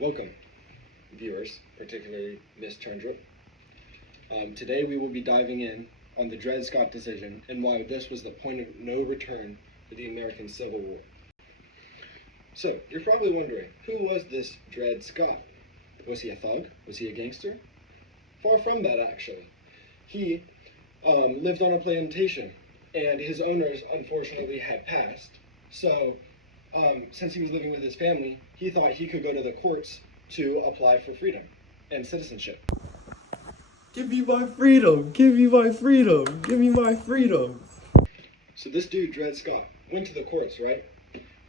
Welcome, viewers, particularly Ms. Chandra. Today we will be diving in on the Dred Scott decision and why this was the point of no return for the American Civil War. So, you're probably wondering, who was this Dred Scott? Was he a thug? Was he a gangster? Far from that, actually. He lived on a plantation, and his owners, unfortunately, had passed. So, since he was living with his family, he thought he could go to the courts to apply for freedom and citizenship. Give me my freedom! Give me my freedom! Give me my freedom! So this dude, Dred Scott, went to the courts, right?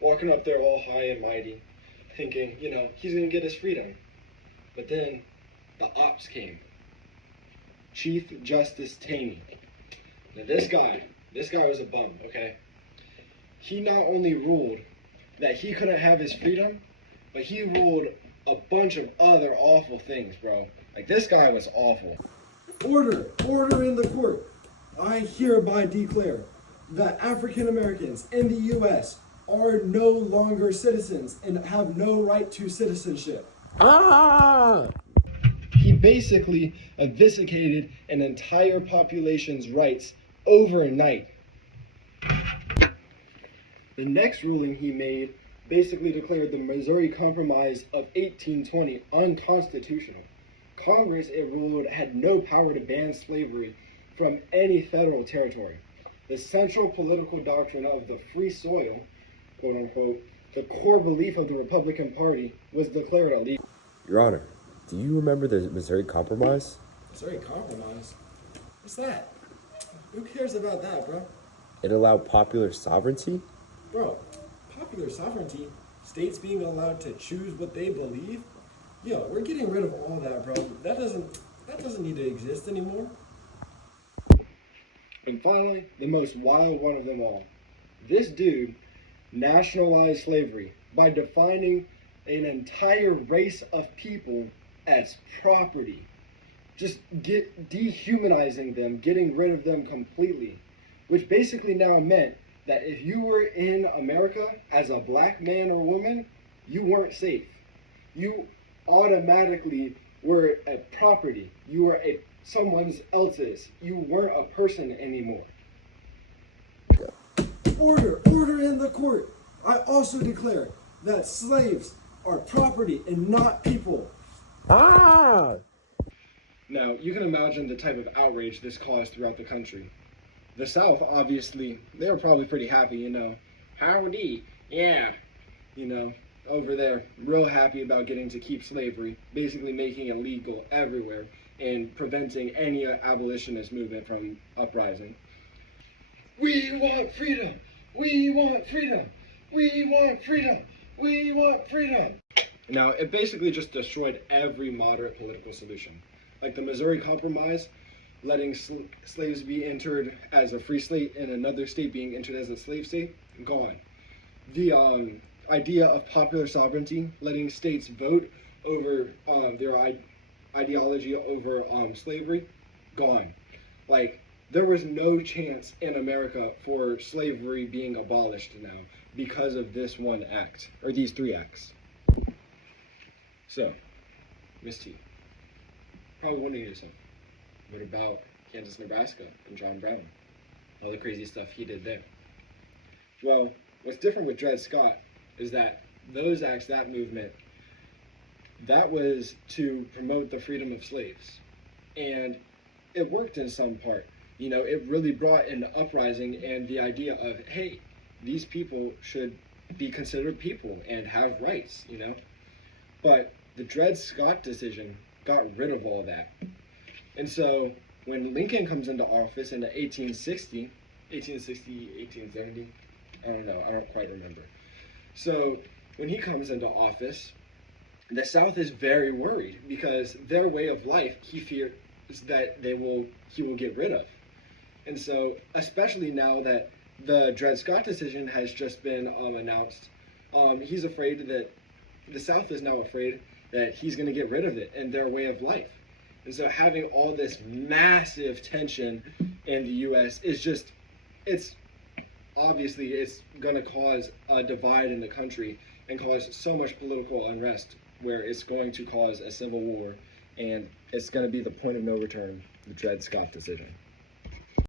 Walking up there all high and mighty, thinking, he's gonna get his freedom. But then the ops came. Chief Justice Taney. Now this guy was a bum, okay? He not only ruled that he couldn't have his freedom, but he ruled a bunch of other awful things, bro. Like, this guy was awful. Order in the court. I hereby declare that African Americans in the U.S. are no longer citizens and have no right to citizenship. He basically eviscerated an entire population's rights overnight. The next ruling he made basically declared the Missouri Compromise of 1820 unconstitutional. Congress, it ruled, had no power to ban slavery from any federal territory. The central political doctrine of the free soil, quote unquote, the core belief of the Republican Party, was declared illegal. Your Honor, do you remember the Missouri Compromise? Missouri Compromise? What's that? Who cares about that, bro? It allowed popular sovereignty? Bro, popular sovereignty, states being allowed to choose what they believe? Yo, we're getting rid of all that, bro. That doesn't need to exist anymore. And finally, the most wild one of them all. This dude nationalized slavery by defining an entire race of people as property. Just dehumanizing them, getting rid of them completely. Which basically now meant that if you were in America as a black man or woman, you weren't safe. You automatically were a property. You were someone else's. You weren't a person anymore. Order in the court. I also declare that slaves are property and not people. Now, you can imagine the type of outrage this caused throughout the country. The South, obviously, they were probably pretty happy, Howdy, yeah, over there, real happy about getting to keep slavery, basically making it legal everywhere and preventing any abolitionist movement from uprising. We want freedom! We want freedom! We want freedom! We want freedom! Now, it basically just destroyed every moderate political solution. Like the Missouri Compromise, letting slaves be entered as a free state and another state being entered as a slave state, gone. The idea of popular sovereignty, letting states vote over their ideology over slavery, gone. Like, there was no chance in America for slavery being abolished now because of this one act, or these three acts. So, Miss T, probably wondering yourself, what about Kansas, Nebraska, and John Brown? All the crazy stuff he did there. Well, what's different with Dred Scott is that those acts, that movement, that was to promote the freedom of slaves. And it worked in some part. It really brought an uprising and the idea of, hey, these people should be considered people and have rights, But the Dred Scott decision got rid of all that. And so when Lincoln comes into office in 1870, I don't quite remember. So when he comes into office, the South is very worried because their way of life, he fears that he will get rid of. And so, especially now that the Dred Scott decision has just been announced, he's afraid that the South is now afraid that he's going to get rid of it and their way of life. And so having all this massive tension in the U.S. is it's going to cause a divide in the country and cause so much political unrest where it's going to cause a civil war, and it's going to be the point of no return, the Dred Scott decision.